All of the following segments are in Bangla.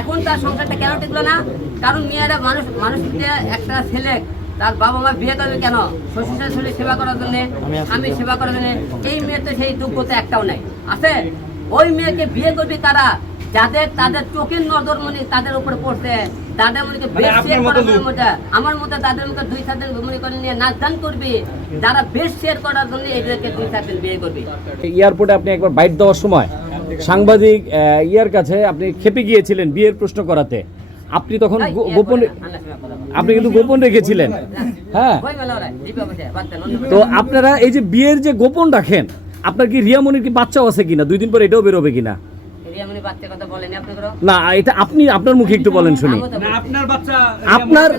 এখন তার সংসারটা কেন টিকলো না? কারণ মেয়েরা মানুষ মানুষ যে একটা ছেলে। তার বাবা মা বিয়ে করবে কেন? শ্বশুর শাশুড়ি সেবা করার জন্য আমি সেবা করার জন্য। এই মেয়ের তো সেই যোগ্যতা একটাও নাই। আছে? ওই মেয়েকে বিয়ে করবে কারা? যাদের তাদের চোখের নজর মনে তাদের উপরে পড়ছে। তাদের মনে বেশ শেয়ার করার। মধ্যে আমার মধ্যে তাদের মুখে দুই চার দিন মনে করে নিয়ে নাচ গান করবে। যারা বেশ শেয়ার করার জন্য এদেরকে দুই চার দিন বিয়ে করবে। এয়ারপোর্টে আপনি একবার বাইট দেওয়ার সময় সাংবাদিক ইয়ার কাছে আপনি খেপে গিয়েছিলেন বিয়ের প্রশ্ন করাতে। আপনি তখন গোপন। আপনি কিন্তু গোপন রেখেছিলেন। হ্যাঁ। তো আপনারা এই যে বিয়ের যে গোপন রাখেন আপনার কি রিয়ামনির কি বাচ্চাও আছে কিনা? দুই দিন পর এটাও বেরোবে কিনা? না এটা আপনি আপনার মুখে একটু বলেন শুনি। আমি তো না আপনার বাচ্চা আপনার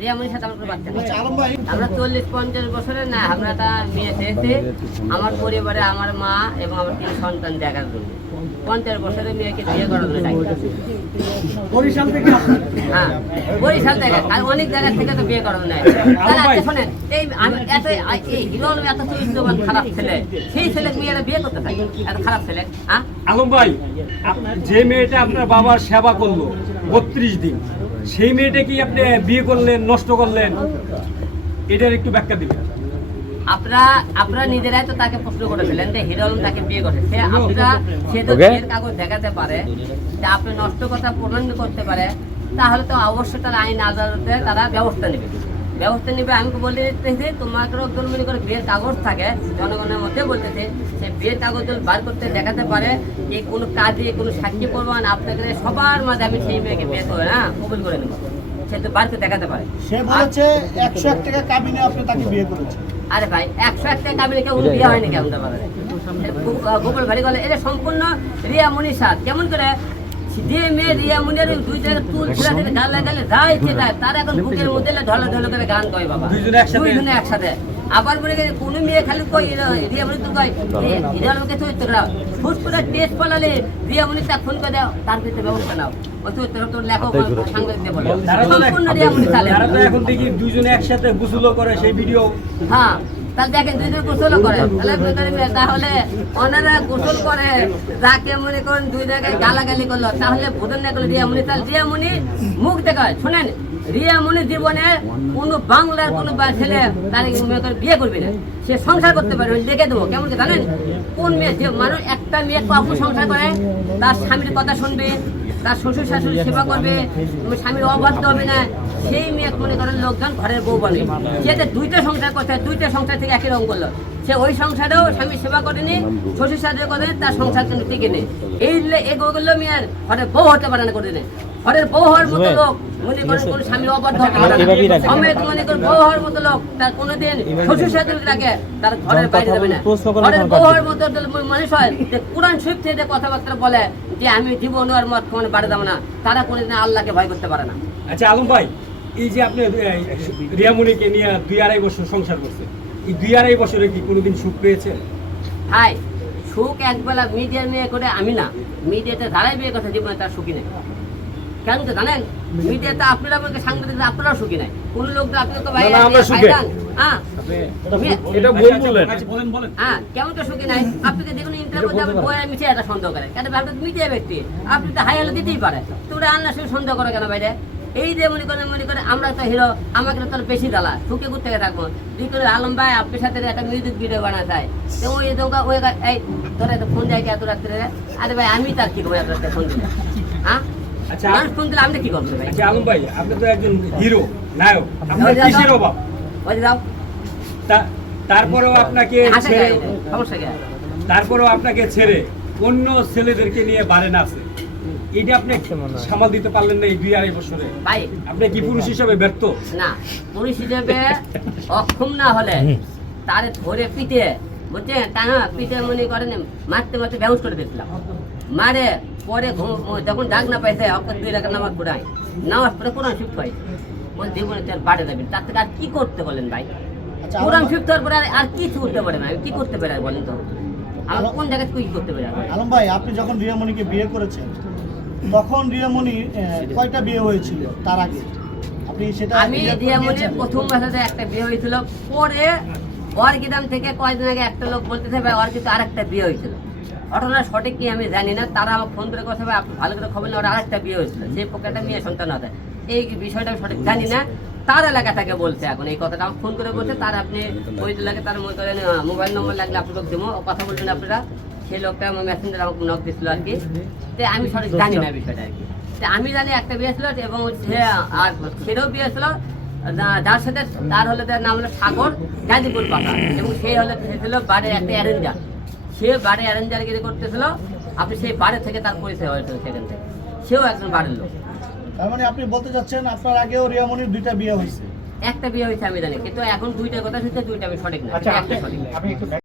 রিয়ামণির সাথে আমার কোনো বাচ্চা নেই। আমরা চল্লিশ পঞ্চাশ বছরের না আমরা একটা মেয়ে চেয়েছি আমার পরিবারে আমার মা এবং আমার তিন সন্তান দেখার জন্য। পঞ্চাশ বছরের মেয়েকে বিয়ে করার জন্য বরিশাল থেকে হ্যাঁ বরিশাল থেকে। আর অনেক জায়গা থেকে তো বিয়ে করানো নেয়। তাহলে আজকে শোনেন এই আমি এত এই হিরো আলম এত চরিত্রবান খারাপ ছেলে সেই ছেলে মেয়েরা বিয়ে করতে থাকে? এত খারাপ ছেলে হ্যাঁ? আলম ভাই যে মেয়েটা আপনার বাবার সেবা করল বত্রিশ দিন সেই মেয়েটা কি আপনি বিয়ে করলেন নষ্ট করলেন? এটার একটু ব্যাখ্যা দিবেন। আপনারা আপনারা নিজেরাই তো তাকে প্রশ্ন করেছিলেন যে হিরো আলম তাকে বিয়ে করে। সে আপনারা সে তো বিয়ের কাগজ দেখাতে পারে যে আপনি নষ্ট কথা প্রমাণ করতে পারে তাহলে তো অবশ্যই তারা আইন আদালতে তারা ব্যবস্থা নেবে। ব্যবস্থা নেবে। আমি বলে দিতেছি তোমাকে মনে করে বিয়ের কাগজ থাকে জনগণের মধ্যে বলতেছে সে বিয়ের কাগজ বার করতে দেখাতে পারে যে কোনো কাজে কোনো সাক্ষী প্রমাণ আপনাকে সবার মাঝে আমি সেই মেয়েকে বিয়ে করে না কবুল করে নেব। সে তো করে দেখাতে পারে। সে বলেছে একশো এক টাকা কাবিনে আপনি তাকে বিয়ে করেছেন। আরে ভাই একশো একটা কাবিনে কেউ বিয়ে হয়নি কেমন গোপাল ভারি বলে এটা সম্পূর্ণ রিয়া মনীষা কেমন করে যে মেয়ে রিয়া মুনির দুই জায়গায় তুল ছিলা গাল লাগালে যাই যেটা তার এখন বুকের মধ্যে ঢলে ঢলে করে গান কয় বাবা। দুইজনে একসাথে? দুইজনে আবার বলে গেছে কোন মেয়ে খালি কই রিয়া মুনি তো কয় রিয়া মুনিকে তুই তোরা ফুস করে টেস্ট পালালে রিয়া মুনি তা ফোন করে দাও তার ভিতরে ব্যবস্থা নাও। তুই তোর তোর লেখক সাংবাদিকদের বলে। সম্পূর্ণ রিয়া মুনি চালে। এখন দেখি দুজনে একসাথে গোসলও করে সেই ভিডিও। হ্যাঁ। তাহলে দেখেন গোসল করে। তাহলে তাহলে গোসল করে, যাকে মনে করেন দুই গালাগালি করল, তাহলে করল তাহলে মুখ দেখায়, শোনেন জীবনে কোনো বাংলার কোনো ছেলে করেন বিয়ে করবে না। সে সংসার করতে পারবে লিখে দেবো, কেমন জানেন? কোন মেয়ে মানুষ একটা মেয়ে কখন সংসার করে, তার স্বামীর কথা শুনবে তার শ্বশুর শাশুড়ি সেবা করবে স্বামীর অবাধ্য হবে না, সেই মেয়ে মনে করেন লোকজন ঘরের বউ বলে। যেতে দুইটা সংসার করতে দুইটা সংসার থেকে একই রকম করল। সে ওই সংসারেও স্বামী সেবা করেনি, শ্বশুর শাশুড়ি করে তার সংসার কিন্তু টিকে নেই। এই এগুলো মেয়ের ঘরে বউ হতে পারে না করে ঘরের বউ হওয়ার মতো লোক মনে করেন কোন অবাধ্য সমেত মনে করেন বউ হওয়ার মতো লোক তার কোনোদিন শ্বশুর শাশুড়ি রাখে তার ঘরের বাইরে যাবে না। ঘরের বউ হওয়ার মতো মানুষ হয় যে কোরআন শরীফ থেকে কথাবার্তা বলে যে আমি জীবন আর মত কোনো বাড়ি যাব না তারা কোনোদিন আল্লাহকে ভয় করতে পারে না। আচ্ছা আলম ভাই এই যে আপনি এই, রিয়ামণিকে নিয়ে দুই আড়াই বছর সংসার করছেন এই দুই আড়াই বছরে কি কোনোদিন সুখ পেয়েছেন হাই সুখ একবেলা মিডিয়ার মেয়ে করে আমি না। মিডিয়াতে ধারাই বিয়ে কথা জীবনে তার সুখী নেই। কেন তো জানেন? মিডিয়াতে আপনারা বলতে সুখী নাই। কোন আপনাকে ভাই আমরা সুখী। হ্যাঁ এটা ভুল বললেন আচ্ছা, বলেন। বলেন হ্যাঁ কেমন তো সুখী নাই? আপনাকে দেখুন ইন্টারভিউ দেবেন বয়ে মিশে এটা সন্দেহ করে। কেন আপনি মিডিয়া ব্যক্তি। আপনি তো হাই হলে দিতেই পারে। তো ওরা আন্না সঙ্গে সন্দেহ করে কেন বাইরে এই যে মনে করে মনে করে আমরা তো হিরো আমাকে তো তোর বেশি জ্বালা। সুখে ঘুরতে থাকব। তুই করে আলম ভাই আপনার সাথে একটা মিউজিক ভিডিও বানা চাই তো ওই দোকা ওই এই তোরা তো ফোন যায় এত রাত্রে? আরে ভাই আমি তার কি করব এত রাত্রে ফোন দিলে হ্যাঁ? আচ্ছা। মানুষ ফোন দিলে আমি কি করব ভাই আচ্ছা আলম ভাই আপনি তো একজন হিরো নায়ক। আপনার কিসের অভাব? ওই যে তারপরেও আপনাকে ছেড়ে সমস্যা কি তারপরেও আপনাকে ছেড়ে অন্য ছেলেদেরকে নিয়ে বাড়ে না আছে। এটা আপনি সামাল দিতে পারলেন না এই দুই আড়াই বছরে। ভাই। আপনি কি পুরুষ হিসেবে ব্যর্থ? না পুলিশ হিসেবে অক্ষম না হলে তারে ধরে পিটে বুঝছেন? তা না পিটে মনে করেন মারতে মারতে ব্যবস্থা করে দিয়েছিলাম মারে পরে ঘুম- যখন ডাক না পাইছে অক্ষর দুই টাকা নামাজ পড়াই নামাজ পড়ে কোরআন শিফট হয়। ওই জীবনে তার বাড়ে যাবেন তার থেকে আর কি করতে বলেন ভাই? আচ্ছা, কোরআন শিফট হওয়ার পরে আর- আর কি করতে পারে না। কি করতে পারে আর বলেন তো? আমি কোন জায়গায় কি করতে পারি? আর আলম ভাই আপনি যখন রিয়ামণিকে বিয়ে করেছেন তখন রিয়ামণি কয়টা বিয়ে হয়েছিল তার আগে? আপনি সেটা আমি দিয়েছেন? প্রথম মাসাতে একটা বিয়ে হয়েছিল পরে অর্কিদাম থেকে কয়েকদিন আগে একটা লোক বলতেছে ভাই ওর কিন্তু আরেকটা বিয়ে হয়েছিল। ঘটনা সঠিক কি আমি জানি না। তারা আমাকে ফোন করে কথা ভালো করে খবর নেই ওর আরেকটা বিয়ে হয়েছিল। সেই পক্ষে মেয়ে সন্তান আছে এই বিষয়টা আমি সঠিক জানি না। তার এলাকা থেকে বলছে এখন এই কথাটা। আমাকে ফোন করে বলছে, তার আপনি ওই এলাকায় তার মনে করেন মোবাইল নম্বর লাগলে আপনাকে দেবো। কথা বলবেন আপনারা। সেই লোকটা আমার মেসেঞ্জার আমাকে নক দিছিল আর কি। তো আমি সঠিক জানি না বিষয়টা আর কি। আমি জানি একটা বিয়ে ছিল এবং সে আর সেটাও বিয়ে ছিল যার সাথে তার হলো তার নাম হলো সাগর, গাজীপুর পাতা এবং সেই হলো, সে ছিল বাড়ির একটা অ্যারেঞ্জার। সে বাড়ি অ্যারেঞ্জারগিরি করতেছিল আপনি সেই বারে থেকে তার পরিচয় হয়েছিল সেখান থেকে। সেও একজন বাড়ির লোক। তার মানে আপনি বলতে চাচ্ছেন আপনার আগেও রিয়ামনির দুইটা বিয়ে হয়েছে? একটা বিয়ে হয়েছে আমি জানি। কিন্তু এখন দুইটা কথা শুনতে দুইটা আমি সঠিক না। আচ্ছা একটা সঠিক আমি একটু